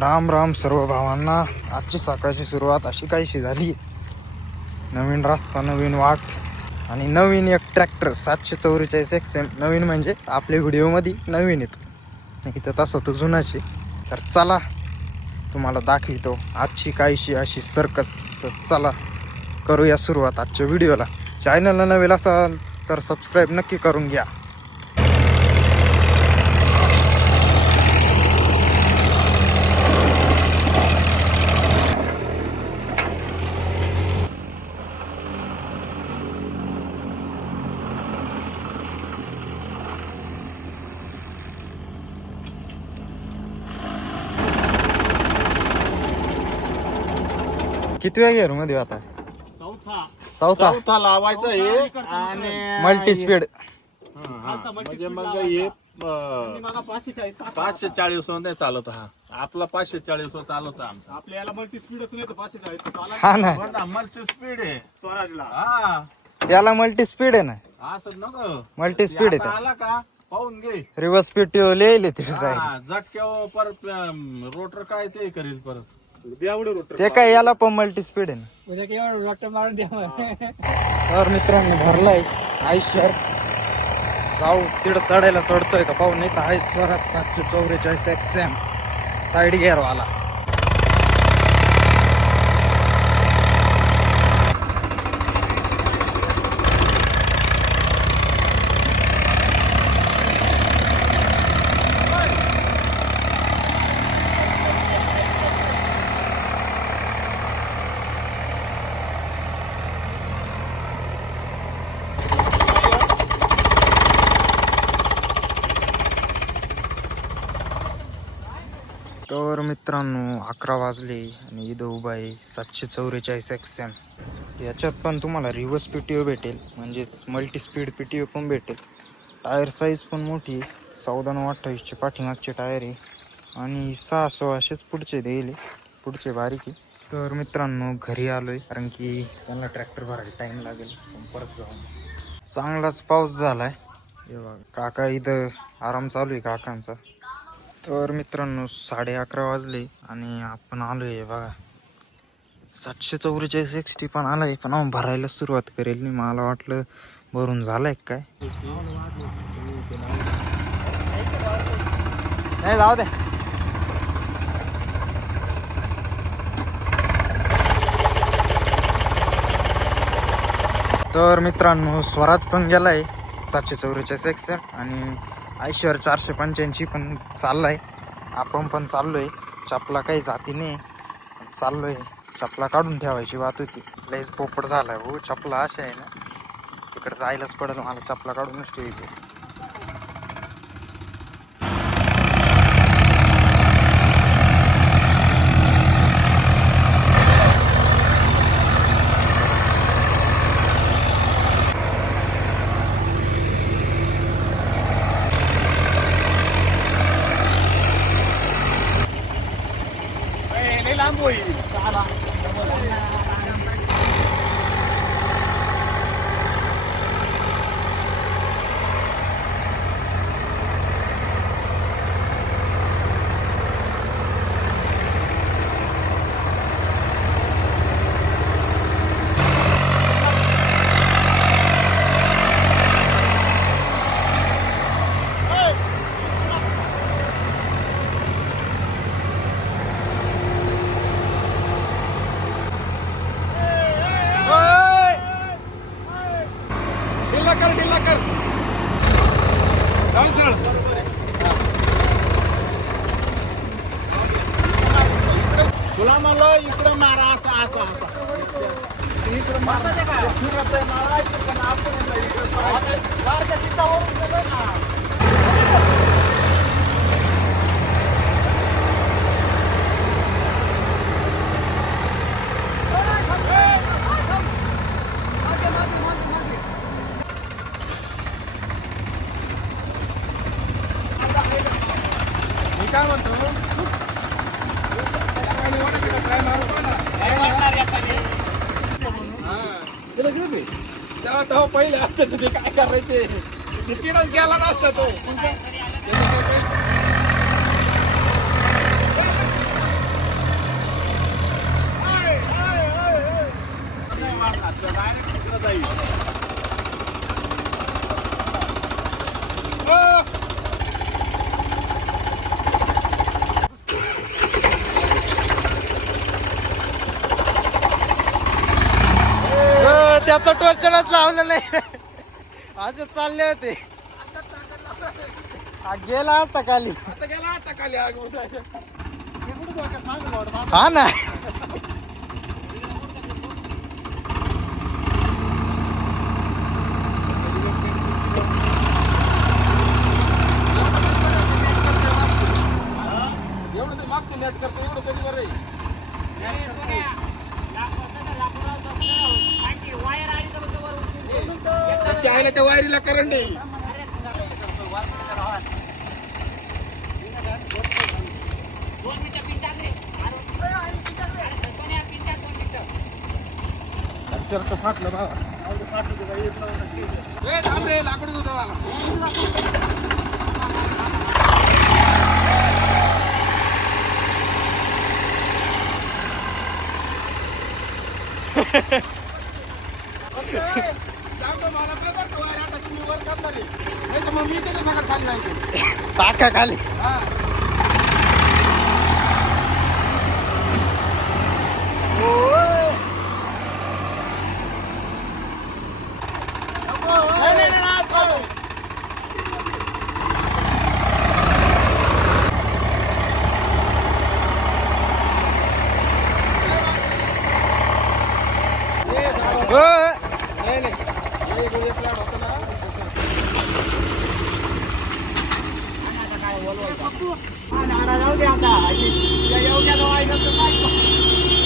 राम राम सर्व भावांना. आजची सकाळची सुरुवात अशी काहीशी झाली. नवीन रस्ता, नवीन वाट आणि नवीन एक ट्रॅक्टर 744 XM. नवीन म्हणजे आपल्या व्हिडिओमध्ये नवीन येतो, नाही तर तसं तो जुनाच आहे. तर चला तुम्हाला दाखवतो आजची काहीशी अशी सर्कस. तर चला करूया सुरुवात आजच्या व्हिडिओला. चॅनलला नवीन असाल तर सबस्क्राईब नक्की करून घ्या. किती वेळ गेलो मध्ये आता? चौथा लावायचं हे आणि मल्टी स्पीड. म्हणजे मग हे 540 मध्ये चालत. हा आपला 540 चालवता आमचा. आपल्याला मल्टी स्पीडच नाही तर 540 हा ना, मल्टी स्पीड आहे स्वराजला. हा त्याला मल्टी स्पीड आहे ना. असं नको मल्टी स्पीड आता आहे. आला का पाहून घे. रिव्हर्स स्पीड लिहिले ते काय. हा झटक्यावर परत रोटर काय ते करील परत. एवढं रोटर ते काय याला पण मल्टी स्पीड आहे ना. उद्या केवढं रोटर मारून द्या. तर मित्रांनो भरलाय आयशर. जाऊ तिकडं चढायला चढतोय का पाहू, नाही तर आहे स्वराज 744 XM साईड गिअरवाला. तर मित्रांनो 11 वाजले आणि इथं उभा आहे 744 XM. याच्यात पण तुम्हाला रिव्हर्स PTO भेटेल, म्हणजेच मल्टी स्पीड PTO पण भेटेल. टायर साईज पण मोठी आहे, 14-28चे पाठीमागचे टायर आहे आणि 6-16 पुढचे देईल, पुढचे बारीक आहे. तर मित्रांनो घरी आलोय कारण की त्यांना ट्रॅक्टर भरायला टाईम लागेल. परत जाऊन चांगलाच पाऊस झालाय. हे बघा काका इथं आराम चालू आहे काकांचा. तर मित्रांनो 11:30 वाजले आणि आपण आलोय बघा 744 XT पण आलाय, पण भरायला सुरुवात करेल. नाही मला वाटलं भरून झालाय काय. नाही जाऊ दे. तर मित्रांनो स्वराज पण गेलाय 744 XM आणि आयशर 485 पण चाललाय. आपण पण चाललोय. चपला काही जाती नाही, चाललोय. चपला काढून ठेवायची बात होती. लयच पोपट झालाय हो. चपला अशा आहे ना, तिकडे जायलाच पडेल मला. चपला काढूनच ठेवतो. लांब होईल. ढिल्ला कर. तुला म्हणलं इकडं मारा असं इकडं मारा काय म्हणतो. तेव्हा पहिले असतं ते काय करायचे, तिकीटच गेला नसता तो. त्याचं टोचनच लावलं नाही असे चालले होते हा गेला असता खाली आता गेला आता खाली आग हा ना एवढं ते मागचं नेट करतो एवढं तरी बरं आहे. त्याच्या आईला त्या वायरीला करंट आहे. चर्च फाटलं बाबा ए, थांब रे लाकूड घेऊ दे मला. जाऊ दे मला पेपर ठेवायला आता तुम्ही वर करणार आहे. नाही तर मग मी त्याच्या सगळं खाली जायचं. टाका खाली हा. नाही, नाही, नाही, नाही, चालू. हो. नाही, नाही. हे जो एक लाड होता ना,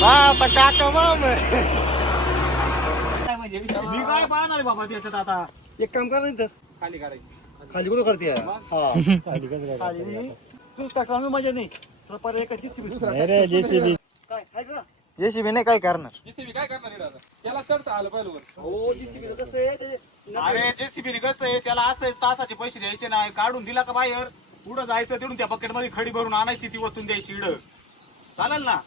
बापा टाका मग मी काय पाहणार बाबा त्याच्यात आता एक काम कर नाही तर खाली करायची. खाली कुठं करते तूच टाकला ना मजा नाही तर पर एक जेसीबी काय काय का जेसीबी नाही काय करणार JCB काय करणार आहे दादा? त्याला चढता आलं पाहिलं वर. हो जीसीबी कसं आहे ते अरे जेसीबी कसं आहे त्याला असं तासाचे पैसे द्यायचे नाही काढून दिला का बाहेर पुढं जायचं तिथून त्या बकेट मध्ये खडी भरून आणायची ती वस्तून द्यायची इड चालेल ना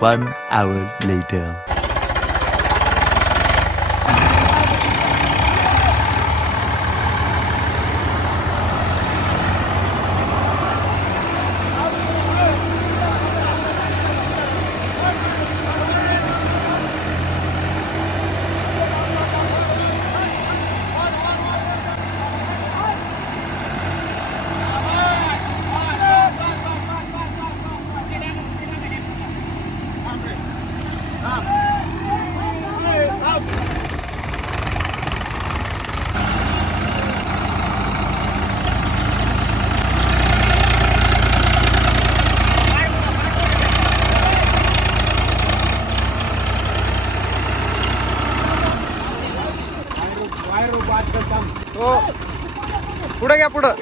1 hour later. हो पुढं घ्या पुढं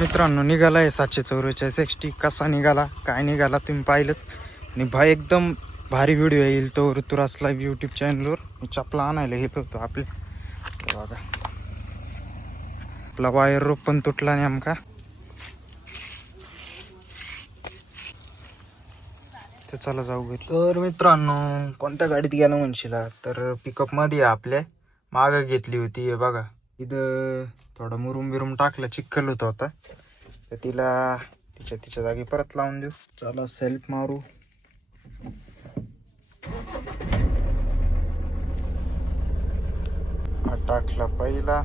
मित्रांनो निघालाय 744 XT कसा निघाला काय निघाला तुम्ही पाहिलंच आणि भाई एकदम भारी व्हिडिओ येईल तो ऋतुराज लाईव्ह यूट्यूब चॅनलवर मी चपला आणायला गेलो होतो आपले बघा आपला वायर रोप पण तुटला नेमका तर चला जाऊ घरी तर मित्रांनो कोणत्या गाडीत गेला म्हणशीला तर पिकअप मध्ये आपल्या मागं घेतली होती हे बघा इथं थोडा मुरुम बिरुम टाकला चिखल होता होता तर तिला तिच्या जागी परत लावून देऊ चला सेल्फ मारू हा टाकला पहिला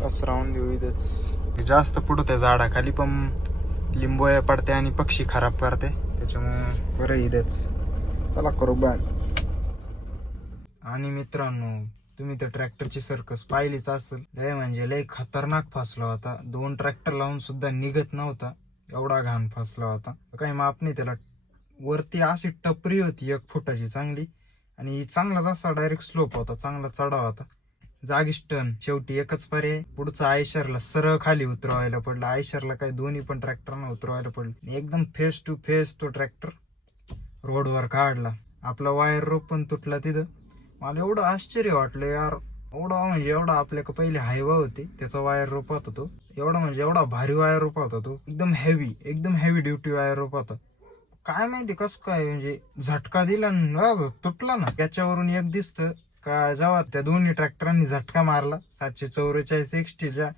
बस राहून देऊ इथंच जास्त पुढं त्या झाडाखाली पण लिंबोया पडते आणि पक्षी खराब करते त्याच्यामुळे बरं इथंच चला करू बंद आणि मित्रांनो तुम्ही तर ट्रॅक्टरची सर्कस पाहिलीच असेल लय म्हणजे लय खतरनाक फसला होता 2 ट्रॅक्टर लावून सुद्धा निघत नव्हता एवढा घाण फसला होता काही माप नाही त्याला वरती अशी टपरी होती 1 फुटाची चांगली आणि चांगलाच असा डायरेक्ट स्लोप होता चांगला चढाव होता जागीच टर्न शेवटी एकच पर्याय पुढचं आयशरला सरळ खाली उतरवायला पडलं आयशरला काय दोन्ही पण ट्रॅक्टरना उतरवायला पडलं एकदम फेस टू फेस तो ट्रॅक्टर रोडवर काढला आपला वायर रोप पण तुटला तिथं. मला एवढं आश्चर्य वाटलं यार, एवढा आपल्या पहिले हायवा होते त्याचा वायर रोप होता तो, एवढा भारी वायर रोप होता तो, एकदम हेवी ड्युटी वायर रोप होता. काय माहिती कसं काय म्हणजे झटका दिला ना तुटला ना. त्याच्यावरून एक दिसतं का जेव्हा त्या दोन्ही ट्रॅक्टरांनी झटका मारला 744 XT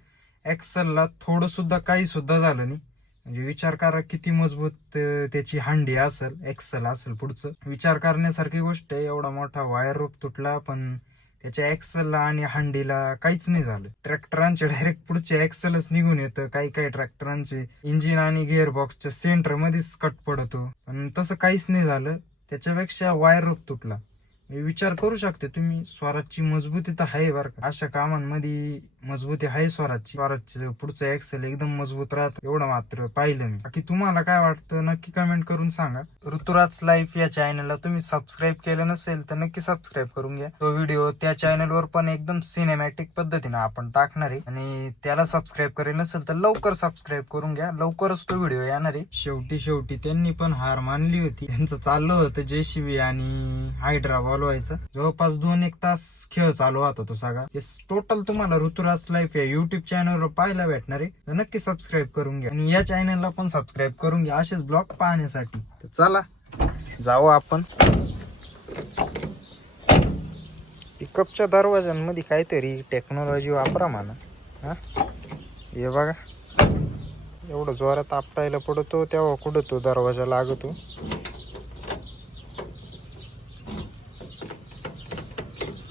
एक्सेलला थोडं सुद्धा काही सुद्धा झालं नाही. म्हणजे विचार करा किती मजबूत त्याची हांडी असेल, एक्सेल असेल पुढचं. विचार करण्यासारखी गोष्ट आहे. एवढा मोठा वायर रोप तुटला पण त्याच्या एक्सेलला आणि हांडीला काहीच नाही झालं. ट्रॅक्टरांचे डायरेक्ट पुढचे एक्सेलच निघून येतं. काही ट्रॅक्टरांचे इंजिन आणि गिअर बॉक्सच्या सेंटर मध्येच कट पडतो, पण तसं काहीच नाही झालं. त्याच्यापेक्षा वायर रोप तुटला. विचार करू शकते तुम्ही, स्वराजची मजबूती तर आहे बरं का. अशा कामांमध्ये मजबूती आहे स्वराजचं पुढचं एक्सेल एकदम मजबूत राहतं, एवढं मात्र पाहिलं मी. बाकी तुम्हाला काय वाटतं नक्की कमेंट करून सांगा. ऋतुराज लाईफ या चॅनलला तुम्ही सबस्क्राईब केलं नसेल तर नक्की सबस्क्राईब करून घ्या. तो व्हिडिओ त्या चॅनलवर पण एकदम सिनेमॅटिक पद्धतीने आपण टाकणार आहे, आणि त्याला सबस्क्राईब करेल नसेल तर लवकर सबस्क्राईब करून घ्या. लवकरच तो व्हिडिओ येणार आहे. शेवटी त्यांनी पण हार मानली होती. त्यांचं चाललं होतं JCB आणि हायड्रा व्हायचं. जवळपास 2-1 तास खेळ चालू होता तो सगळा. टोटल तुम्हाला ऋतुराज लाईफ या युट्यूब चॅनलवर पाहायला भेटणार आहे, तर नक्की सबस्क्राईब करून घ्या. आणि या चॅनलला पण सबस्क्राईब करून घ्या असेच ब्लॉग पाहण्यासाठी. तर चला जाऊ आपण. पिकअपच्या दरवाजांमध्ये काहीतरी टेक्नॉलॉजी वापरा म्हणा. हा हे बघा, एवढं जोरात आपटायला पडतो तेव्हा कुठं तो दरवाजा लागतो.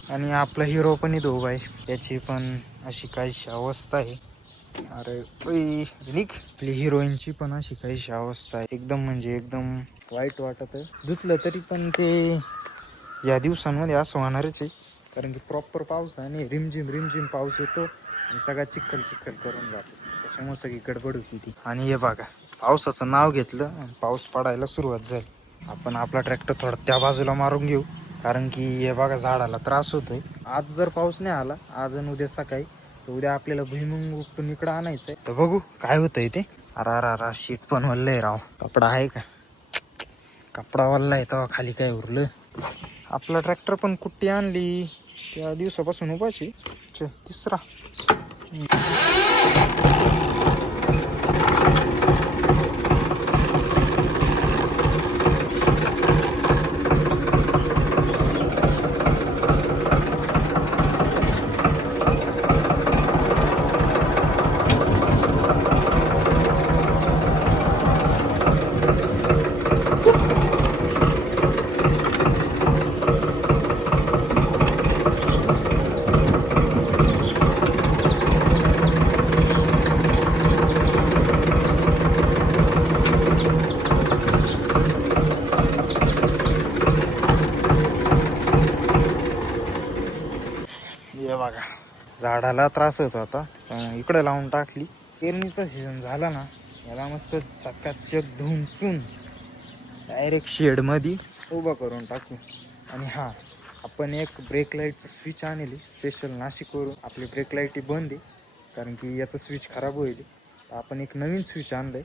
आणि आपला हिरो पण इथं उभा आहे, त्याची पण अशी काहीशी अवस्था आहे. अरे आपली हिरोईनची पण अशी काहीशी अवस्था आहे. एकदम वाईट वाटत आहे. धुतलं तरी पण ते या दिवसांमध्ये असं होणारच आहे, कारण की प्रॉपर पाऊस आहे आणि रिमझिम पाऊस येतो आणि सगळा चिखल करून जातो. त्याच्यामुळे सगळी गडबड होती ती. आणि हे बघा, पावसाचं नाव घेतलं आणि पाऊस पडायला सुरुवात झाली. आपण आपला ट्रॅक्टर थोडा त्या बाजूला मारून घेऊ, कारण की हे बघा झाडाला त्रास होतोय. आज जर पाऊस नाही आला, आज आणि उद्या सकाळी, तर उद्या आपल्याला भुईमुंग उपटून इकडं आणायचंय. तर बघू काय होतंय ते. अरा शीट पण वल्लंय राव. कपडा आहे का? कपडा वल्लाय तेव्हा खाली काय उरलं. आपला ट्रॅक्टर पण कुट्टी आणली त्या दिवसापासून उभाची. तिसरा बघा, झाडाला त्रास होतो आता, इकडे लावून टाकली. पेरणीचा सीझन झाला ना, याला मस्त चकाचक धुवून चून डायरेक्ट शेड मध्ये उभा करून टाकू. आणि हा, आपण एक ब्रेक लाईटचं स्विच आणली स्पेशल नाशिकवरून. आपली ब्रेक लाईट बंद आहे कारण की याचं स्विच खराब होईल. आपण एक नवीन स्विच आणलंय,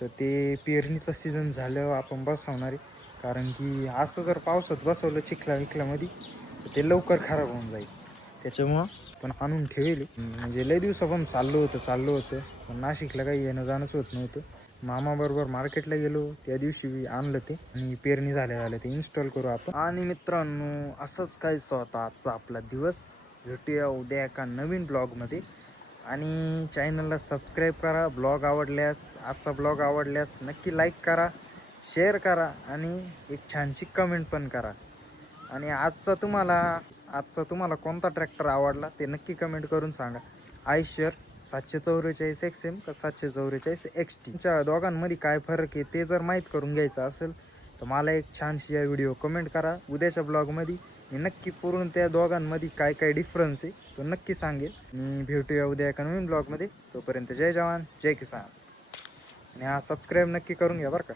तर ते पेरणीचं सीझन झाल्यावर आपण बसवणार आहे. कारण की असं जर पावसात बसवलं चिखलामध्ये तर ते लवकर खराब होऊन जाईल. त्याच्यामुळं पण आणून ठेवले. म्हणजे लय दिवसापासून चाललो होतं पण नाशिकला काही येणं जाणंच होत नव्हतं. मामाबरोबर मार्केटला गेलो, त्या दिवशी आणलं ते, आणि पेरणी झाल्या ते इन्स्टॉल करू आपण. आणि मित्रांनो, असंच काही होता आजचा आपला दिवस. भेटूया उद्या एका नवीन ब्लॉगमध्ये. आणि चॅनलला सबस्क्राईब करा. आजचा ब्लॉग आवडल्यास नक्की लाईक करा, शेअर करा आणि एक छानशी कमेंट पण करा. आणि आजचा तुम्हाला कोणता ट्रॅक्टर आवडला ते नक्की कमेंट करून सांगा. आयशर 744 XM का 744 XT, तुमच्या दोघांमध्ये काय फरक आहे ते जर माहीत करून घ्यायचं असेल तर मला एक छानशी या व्हिडिओ कमेंट करा. उद्याच्या ब्लॉगमध्ये मी नक्की पूर्ण त्या दोघांमध्ये काय डिफरन्स आहे तो नक्की सांगेल. मी भेटूया उद्या एका नवीन ब्लॉगमध्ये. तोपर्यंत जय जवान जय किसान. आणि हा सबस्क्राईब नक्की करून घ्या बरं का.